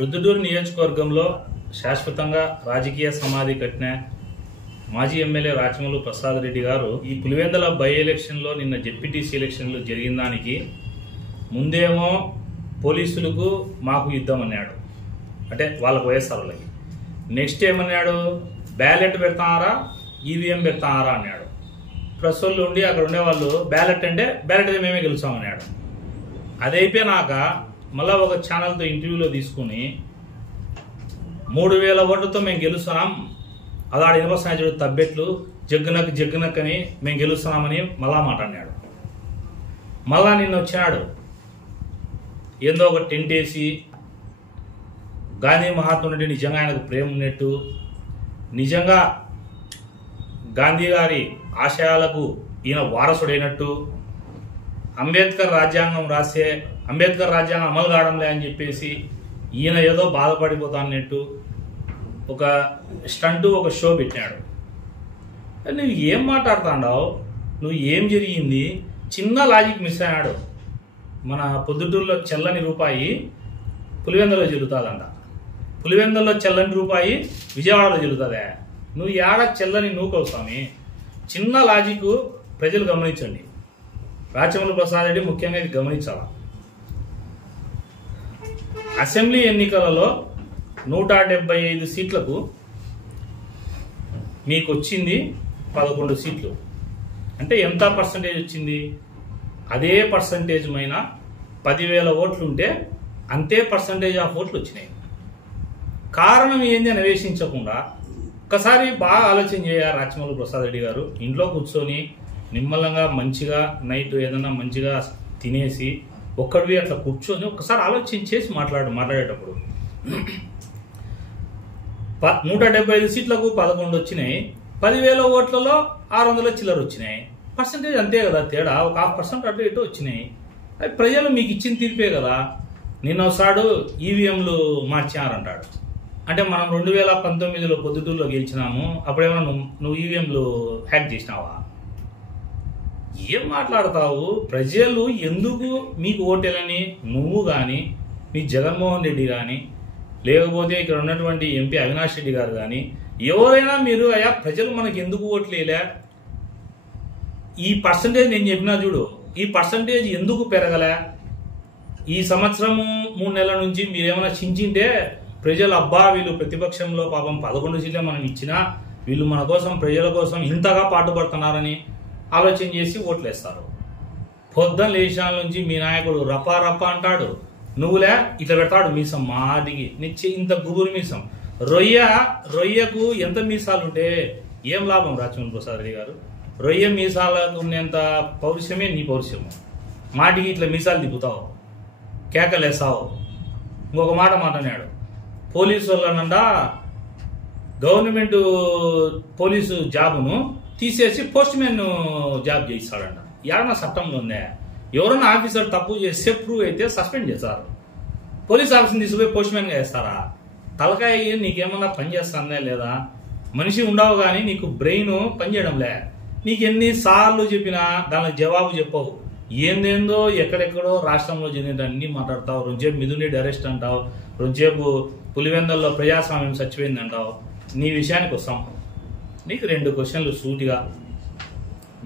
ప్రొద్దుటూరు నియోజకవర్గంలో శాశ్వతంగా రాజకీయ సమాధి కట్టిన మాజీ ఎమ్మెల్యే రాచమల్లు ప్రసాద్ రెడ్డి గారు ఈ పులివెందుల బై ఎలక్షన్లో నిన్న జెడ్పీటీసీ ఎలక్షన్లు జరిగిన దానికి ముందేమో పోలీసులకు మాకు యుద్ధం అన్నాడు, అంటే వాళ్ళకు వైఎస్ఆర్లకి. నెక్స్ట్ ఏమన్నాడు, బ్యాలెట్ పెడతారా ఈవీఎం పెడతారా అన్నాడు. ప్రెస్ వాళ్ళు ఉండి అక్కడ ఉండేవాళ్ళు బ్యాలెట్ అంటే బ్యాలెట్ మేమే గెలుస్తామన్నాడు. అది అయిపోయినాక మళ్ళా ఒక ఛానల్తో ఇంటర్వ్యూలో తీసుకుని 3000 ఓట్లతో మేము గెలుస్తున్నాం, అదాడు ఇనపసాయుడు తబ్బెట్లు జగ్గునక్ అని మేము గెలుస్తున్నామని మళ్ళా మాట్లాడినాడు. మళ్ళా నిన్న వచ్చినాడు ఏందో ఒక టెంట్ వేసి గాంధీ మహాత్ముడి నిజంగా ఆయనకు ప్రేమ ఉన్నట్టు, నిజంగా గాంధీ గారి ఆశయాలకు ఈయన వారసుడైనట్టు, అంబేద్కర్ రాజ్యాంగం రాసే అంబేద్కర్ రాజ్యాంగం అమలు కావడంలే అని చెప్పేసి ఈయన ఏదో బాధపడిపోతాన్నట్టు ఒక స్టంటు ఒక షో పెట్టినాడు. నువ్వు ఏం మాట్లాడుతాండావు, నువ్వు ఏం జరిగింది, చిన్న లాజిక్ మిస్ అయ్యాడు. మన పొద్దుటూరులో చెల్లని రూపాయి పులివెందులో జరుగుతుందంట, పులివెందుల్లో చెల్లని రూపాయి విజయవాడలో జరుగుతుందా? నువ్వు ఏడ చెల్లని నూకవు స్వామి. చిన్న లాజిక్ ప్రజలు గమనించండి. రాచమల్లు ప్రసాద్ రెడ్డి ముఖ్యంగా ఇది గమనించాల. అసెంబ్లీ ఎన్నికలలో 175 సీట్లకు మీకు వచ్చింది 11 సీట్లు. అంటే ఎంత పర్సంటేజ్ వచ్చింది? అదే పర్సంటేజ్ పైన 10,000 ఓట్లు ఉంటే అంతే పర్సంటేజ్ ఆఫ్ ఓట్లు వచ్చినాయి. కారణం ఏంది అని అన్వేషించకుండా ఒకసారి బాగా ఆలోచన చేయాలి రాచమల్లు ప్రసాద్ రెడ్డి గారు. ఇంట్లో కూర్చొని నిమ్మలంగా మంచిగా నైట్ ఏదన్నా మంచిగా తినేసి ఒక్కడివి అట్లా కూర్చొని ఒకసారి ఆలోచన చేసి మాట్లాడేటప్పుడు 175 సీట్లకు 11 వచ్చినాయి, 10,000 ఓట్లలో 600 చిల్లర వచ్చినాయి. పర్సంటేజ్ అంతే కదా తేడా, ఒక 0.5% అటు ఇటు వచ్చినాయి. అది ప్రజలు మీకు ఇచ్చిన తీర్పే కదా. నిన్న ఒకసాడు ఈవీఎంలు మార్చారంటాడు. అంటే మనం 2019లో పొద్దుటూరులో గెలిచినాము, అప్పుడేమన్నా నువ్వు ఈవీఎంలు హ్యాక్ చేసినావా? ఏం మాట్లాడతావు? ప్రజలు ఎందుకు మీకు ఓటేలని నువ్వు కానీ, మీ జగన్మోహన్ రెడ్డి కానీ, లేకపోతే ఇక్కడ ఉన్నటువంటి ఎంపీ అవినాష్ రెడ్డి గారు కానీ ఎవరైనా మీరు అయ్యా ప్రజలు మనకు ఎందుకు ఓట్లేలే, ఈ పర్సంటేజ్ నేను చెప్పినా చూడు, ఈ పర్సంటేజ్ ఎందుకు పెరగలే, ఈ సంవత్సరము 3 నెలల నుంచి మీరేమైనా చించింటే ప్రజలు అబ్బా వీళ్ళు ప్రతిపక్షంలో పాపం 11 సీట్లే మనం ఇచ్చినా వీళ్ళు మన కోసం ప్రజల కోసం ఇంతగా పాటుపడుతున్నారని ఆలోచన చేసి ఓట్లేస్తారు. పొద్దున లేచాల నుంచి మీ నాయకుడు రపా రపా అంటాడు, నువ్వులే ఇట్లా పెడతాడు మీసం మాటికి నిచ్చి ఇంత గుబురు మీసం. రొయ్యకు ఎంత మీసాలు ఉంటే ఏం లాభం రాచమల్లు ప్రసాద్ రెడ్డి గారు? రొయ్య మీసాలకు ఉన్నంత పౌరుషమే నీ పౌరుషము. మాటికి ఇట్లా మీసాలు తిప్పుతావు, కేకలేస్తావు. ఇంకొక మాట మాట్లాడాడు, పోలీసు వాళ్ళనంట గవర్నమెంట్ పోలీసు జాబును తీసేసి పోస్ట్ మ్యాన్ జాబ్ చేయిస్తాడంట. ఏడన్నా చట్టంలో ఉందే? ఎవరన్నా ఆఫీసర్ తప్పు చేస్తే ప్రూవ్ అయితే సస్పెండ్ చేస్తారు. పోలీస్ ఆఫీసర్ని తీసుకుపోయి పోస్ట్ మ్యాన్గా వేస్తారా? తలకాయ నీకేమన్నా పని చేస్తుందా లేదా? మనిషి ఉండవు కానీ నీకు బ్రెయిన్ పనిచేయడంలే. నీకు ఎన్నిసార్లు చెప్పినా దానికి జవాబు చెప్పవు. ఏందేందో ఎక్కడెక్కడో రాష్ట్రంలో జరిగిన అన్ని మాట్లాడతావు. రెండుసేపు మిథున్ రెడ్డి అరెస్ట్ అంటావు, రెండుసేపు పులివెందుల్లో ప్రజాస్వామ్యం చచ్చిపోయింది అంటావు. నీ విషయానికి వస్తాం. నీకు 2 క్వశ్చన్లు సూటిగా.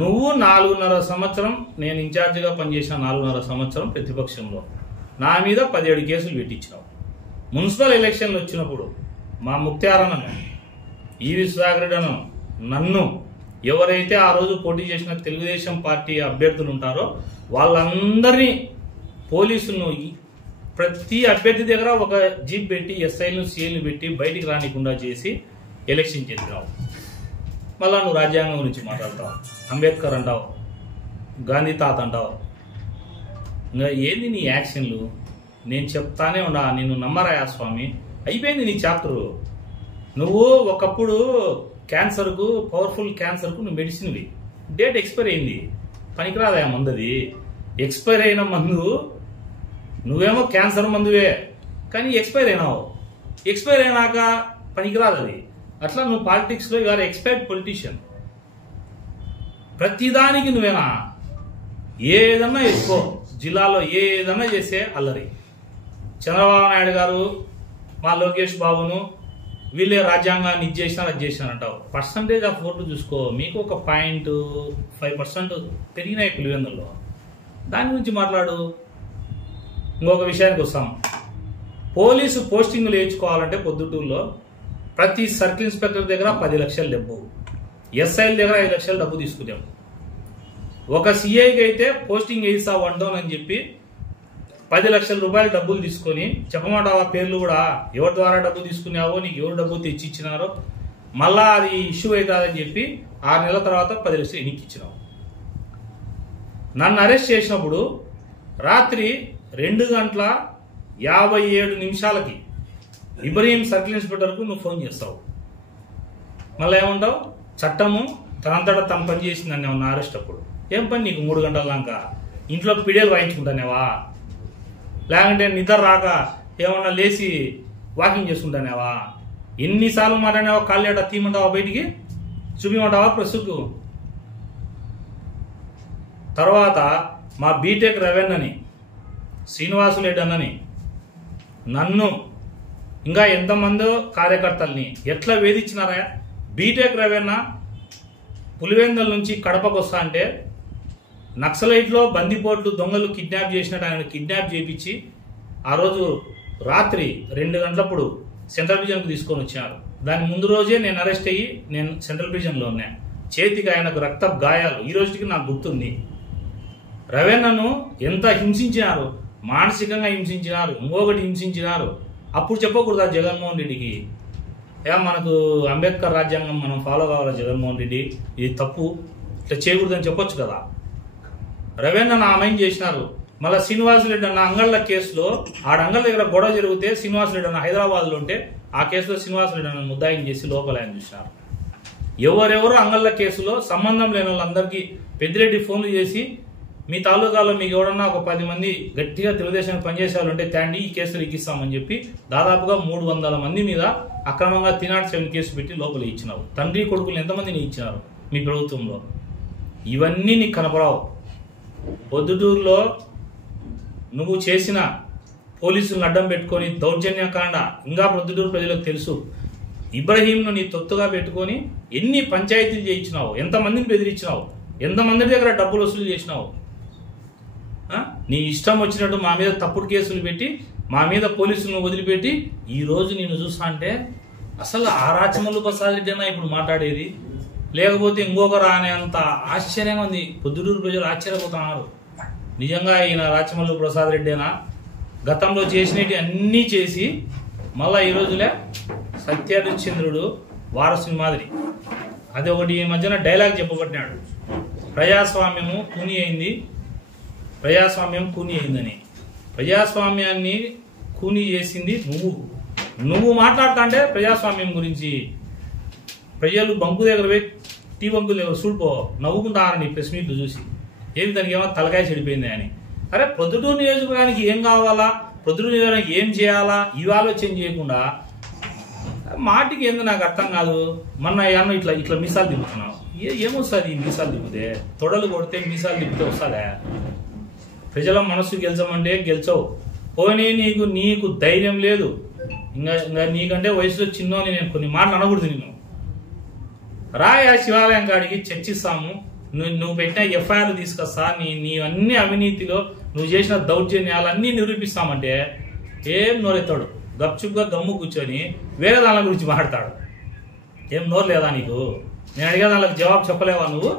నువ్వు 4.5 సంవత్సరం నేను ఇన్ఛార్జిగా పనిచేసిన 4.5 సంవత్సరం ప్రతిపక్షంలో నా మీద 17 కేసులు పెట్టించినావు. మున్సిపల్ ఎలక్షన్లు వచ్చినప్పుడు మా ముక్తారన్నను, ఈవి సుధాకర్ను, నన్ను ఎవరైతే ఆ రోజు పోటీ చేసిన తెలుగుదేశం పార్టీ అభ్యర్థులు ఉంటారో వాళ్ళందరినీ పోలీసులను ప్రతి అభ్యర్థి దగ్గర ఒక జీప్ పెట్టి ఎస్ఐలను సిఐలను పెట్టి బయటికి రానికుండా చేసి ఎలక్షన్ చేసినావు. మళ్ళా నువ్వు రాజ్యాంగం గురించి మాట్లాడతావు, అంబేద్కర్ అంటావు, గాంధీ తాత అంటావు. ఇంకా ఏంది నీ యాక్షన్లు? నేను చెప్తానే ఉన్నా, నిన్ను నమ్మరాయా స్వామి. అయిపోయింది నీ చాప్టరు. నువ్వు ఒకప్పుడు క్యాన్సర్కు, పవర్ఫుల్ క్యాన్సర్కు నువ్వు మెడిసిన్వి, డేట్ ఎక్స్పైర్ అయింది, పనికిరాదా మందుది? ఎక్స్పైర్ అయిన మందు నువ్వేమో క్యాన్సర్ మందువే కానీ ఎక్స్పైర్ అయినావు. ఎక్స్పైర్ అయినాక పనికిరాదు అది. అట్లా నువ్వు పాలిటిక్స్లో యు ఆర్ ఎక్స్పైర్డ్ పొలిటీషియన్. ప్రతిదానికి నువ్వేనా? ఏదన్నా ఎక్కువ జిల్లాలో ఏదన్నా చేస్తే అల్లరి. చంద్రబాబు నాయుడు గారు మా లోకేష్ బాబును వీళ్ళే రాజ్యాంగాన్ని ఇది చేసినారు అది చేసినారంటావు. పర్సంటేజ్ ఆఫ్ ఓట్లు చూసుకో, మీకు ఒక 0.5% పెరిగినాయి పులివెందుల్లో, దాని గురించి మాట్లాడు. ఇంకొక విషయానికి వస్తాం. పోలీసు పోస్టింగ్లు వేయించుకోవాలంటే పొద్దుటూరులో ప్రతి సర్కిల్ ఇన్స్పెక్టర్ దగ్గర 10 లక్షల డబ్బు, ఎస్ఐల దగ్గర 5 లక్షల డబ్బు తీసుకున్నాం. ఒక సిఐకి అయితే పోస్టింగ్ వేయిస్తా వండోన్ అని చెప్పి 10 లక్షల రూపాయలు డబ్బులు తీసుకొని చెప్పమాటావా పేర్లు కూడా, ఎవరి ద్వారా డబ్బు తీసుకున్నావో, నీకు ఎవరు డబ్బు తెచ్చి ఇచ్చినారో, మళ్ళా అది ఇష్యూ అవుతుందని చెప్పి 6 నెలల తర్వాత 10 లక్షలు ఎన్నిక ఇచ్చినావు. నన్ను అరెస్ట్ చేసినప్పుడు రాత్రి 2:57 ఇబ్రహీం సర్కిల్ ఇన్స్పెక్టర్కు నువ్వు ఫోన్ చేస్తావు. మళ్ళీ ఏమంటావు, చట్టము తనంతటా తన పని చేసిందని ఏమన్నా అరెస్ట్ అప్పుడు. ఏం పని నీకు 3 గంటల దాకా ఇంట్లో పిడియలు వాయించుకుంటానేవా, లేకుంటే నిద్ర రాక ఏమన్నా లేచి వాకింగ్ చేసుకుంటానేవా? ఎన్నిసార్లు మాట్లాడినావా? కాళ్ళేట తీయమంటావా, బయటికి చూపిమంటావా ప్రెస్కు? తర్వాత మా బీటెక్ రవెన్నని, శ్రీనివాసులెడ్డి అన్నని, నన్ను ఇంకా ఎంతమందో కార్యకర్తల్ని ఎట్లా వేధించినారా? బీటెక్ రవెన్న పులివెందుల నుంచి కడపకు వస్తా అంటే నక్సలైట్లో బందిపోట్లు దొంగలు కిడ్నాప్ చేసినట్టు ఆయన కిడ్నాప్ చేయించి ఆ రోజు రాత్రి 2 గంటలప్పుడు సెంట్రల్ ప్రిజన్కు తీసుకొని వచ్చారు. దాని ముందు రోజే నేను అరెస్ట్ అయ్యి నేను సెంట్రల్ ప్రిజన్లో ఉన్నా. చేతికి ఆయనకు రక్త గాయాలు ఈ రోజుకి నాకు గుర్తుంది. రవెన్నను ఎంత హింసించినారు, మానసికంగా హింసించినారు, ఇంకొకటి హింసించినారు. అప్పుడు చెప్పకూడదా జగన్మోహన్ రెడ్డికి, మనకు అంబేద్కర్ రాజ్యాంగం మనం ఫాలో కావాలా, జగన్మోహన్ రెడ్డి ఇది తప్పు, ఇట్లా చేయకూడదని చెప్పొచ్చు కదా. రవెన్న ఆమెను చేసినారు. మళ్ళీ శ్రీనివాసులెడ్డి అన్న అంగళ్ళ కేసులో అంగళ్ళ దగ్గర గొడవ జరిగితే శ్రీనివాసులెడ్డి అన్న హైదరాబాద్లో ఉంటే ఆ కేసులో శ్రీనివాసులెడ్డి అన్న ముద్దాయిని చేసి లోపల ఆయన చూసినారు. ఎవరెవరు అంగళ్ళ కేసులో సంబంధం లేని వాళ్ళందరికీ పెద్దిరెడ్డి ఫోన్లు చేసి మీ తాలూకాలో మీకు ఎవడన్నా ఒక 10 మంది గట్టిగా తెలుగుదేశానికి పనిచేసే వాళ్ళు ఉంటే తండ్రి ఈ కేసులు ఎక్కిస్తామని చెప్పి దాదాపుగా 300 మంది మీద అక్రమంగా 307 కేసు పెట్టి లోపల ఇచ్చినావు. తండ్రి కొడుకులు ఎంతమందిని ఇచ్చినారు మీ ప్రభుత్వంలో? ఇవన్నీ నీకు కనపరావు. పొద్దుటూరులో నువ్వు చేసిన పోలీసులను అడ్డం పెట్టుకొని దౌర్జన్యకాండ ఇంకా పొద్దుటూరు ప్రజలకు తెలుసు. ఇబ్రహీంను నీ తొత్తుగా పెట్టుకొని ఎన్ని పంచాయతీలు చేయించినావు, ఎంతమందిని బెదిరించినావు, ఎంతమంది దగ్గర డబ్బులు వసూలు చేసినావు. నీ ఇష్టం వచ్చినట్టు మా మీద తప్పుడు కేసులు పెట్టి మా మీద పోలీసులను వదిలిపెట్టి ఈ రోజు నేను చూస్తా అంటే అసలు ఆ రాచమల్లు ప్రసాద్ రెడ్డి అన్న ఇప్పుడు మాట్లాడేది, లేకపోతే ఇంకొకరు అనేంత ఆశ్చర్యంగా ఉంది. పొద్దుటూరు ప్రజలు ఆశ్చర్యపోతున్నారు. నిజంగా ఈయన రాచమల్లు ప్రసాద్ రెడ్డినా గతంలో చేసినవి అన్నీ చేసి మళ్ళా ఈ రోజులే సత్యహరిశ్చంద్రుడు వారసుని మాదిరి. అది ఒకటి ఈ మధ్యన డైలాగ్ చెప్పబట్టినాడు, ప్రజాస్వామ్యము కూని అయింది, ప్రజాస్వామ్యం కూని అయిందని. ప్రజాస్వామ్యాన్ని కూని చేసింది నువ్వు మాట్లాడుతా అంటే ప్రజాస్వామ్యం గురించి ప్రజలు బంకు దగ్గర పోయి టీ బంకుల దగ్గర చూడిపో నవ్వుకుంటారని ప్రెస్ మీట్లు చూసి, ఏమి దానికి ఏమో తలకాయ చెడిపోయింది అని. అరే ప్రొద్దుటూరు నియోజకవర్గానికి ఏం కావాలా, ప్రొద్దుటూరు నియోజకవర్గానికి ఏం చేయాలా ఇవి ఆలోచన చేయకుండా మాటికి ఏందో నాకు అర్థం కాదు. మొన్న ఏమన్నా ఇట్లా మీసాలు తిప్పుతున్నావు, ఏమొస్తుంది ఈ మీసాలు తిప్పితే? తొడలు కొడితే మీసాలు తిప్పితే వస్తుందా? ప్రజల మనస్సు గెలిచమంటే గెలిచవు. పోనీ నీకు ధైర్యం లేదు, ఇంకా నీకంటే వయసులో చిన్నోని నేను కొన్ని మాటలు అనకూడదు. నేను రాయా శివాలయం కాడికి చర్చిస్తాము, నువ్వు పెట్టిన ఎఫ్ఐఆర్ తీసుకొస్తా, నీ అన్ని అవినీతిలో నువ్వు చేసిన దౌర్జన్యాలన్నీ నిరూపిస్తామంటే ఏం నోరెత్తాడు, గప్చుప్గా గమ్ము కూర్చొని వేరే దాని గురించి మాట్లాడతాడు. ఏం నోరు లేదా నీకు? నేను అడిగే దానికి జవాబు చెప్పలేవా నువ్వు?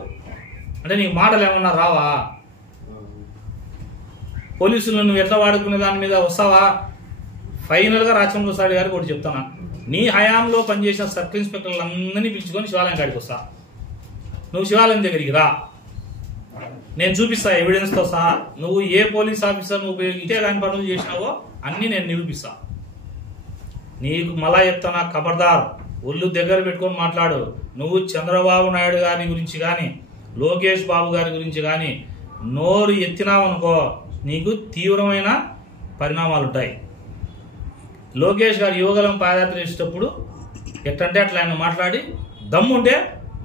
అంటే నీకు మాటలు ఏమన్నా రావా? పోలీసులు నువ్వు ఎట్లా వాడుకునే దాని మీద వస్తావా? ఫైనల్గా రాచమల్లు ప్రసాద్ గారికి ఒకటి చెప్తానా, నీ హయాంలో పనిచేసిన సర్కిల్ ఇన్స్పెక్టర్లందరినీ పిలుచుకొని శివాలయం కాడికి వస్తా. నువ్వు శివాలయం దగ్గరికి రా, నేను చూపిస్తా ఎవిడెన్స్తో సహా. నువ్వు ఏ పోలీస్ ఆఫీసర్ నువ్వు ఇదే కాని పనులు చేసినావో అన్నీ నేను నిరూపిస్తా. నీకు మళ్ళా చెప్తానా, ఖబర్దార్, ఒళ్ళు దగ్గర పెట్టుకొని మాట్లాడు. నువ్వు చంద్రబాబు నాయుడు గారి గురించి కానీ లోకేష్ బాబు గారి గురించి కానీ నోరు ఎత్తినావనుకో నీకు తీవ్రమైన పరిణామాలు ఉంటాయి. లోకేష్ గారు యువగలం పాదయాత్ర చేసేటప్పుడు ఎట్లంటే అట్లా ఆయన మాట్లాడి దమ్ముంటే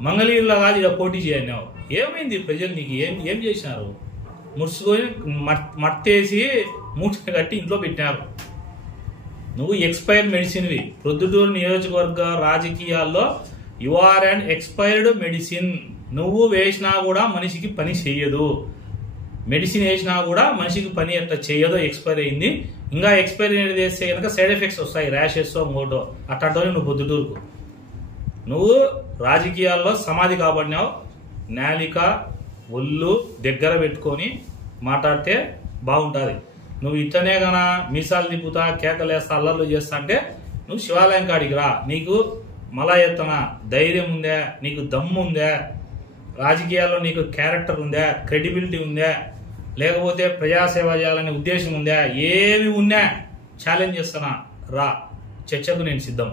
మంగళగిరిలో కాదు ఇలా పోటీ చేయన్నావు. ఏమైంది? ప్రజలు నీకు ఏం చేసినారు? ముడుచుకొని మట్టేసి మూట కట్టి ఇంట్లో పెట్టినారు. నువ్వు ఎక్స్పైర్డ్ మెడిసిన్వి. ప్రొద్దుటూరు నియోజకవర్గ రాజకీయాల్లో you are and expired medicine. నువ్వు వేసినా కూడా మనిషికి పని చెయ్యదు. మెడిసిన్ వేసినా కూడా మనిషికి పని ఎట్లా చేయదో ఎక్స్పైర్ అయింది. ఇంకా ఎక్స్పైర్ చేస్తే కనుక సైడ్ ఎఫెక్ట్స్ వస్తాయి, ర్యాషెస్ ఇంకోటో అట్లాంటివి. నువ్వు పొద్దుటూరుకు నువ్వు రాజకీయాల్లో సమాధి కాబడినావు. నాలిక ఒళ్ళు దగ్గర పెట్టుకొని మాట్లాడితే బాగుంటుంది. నువ్వు ఇట్లనే గనా మీసాలు తిప్పుతా కేకలేస్తా అల్లర్లు చేస్తా అంటే నువ్వు శివాలయం కాడికి రా. నీకు మళ్ళా ఎత్తన ధైర్యం ఉందా, నీకు దమ్ము ఉందా, రాజకీయాల్లో నీకు క్యారెక్టర్ ఉందా, క్రెడిబిలిటీ ఉందా, లేకపోతే ప్రజాసేవ చేయాలనే ఉద్దేశం ఉందా, ఏవి ఉన్నా ఛాలెంజ్ చేస్తానా రా, చర్చకు నేను సిద్ధం.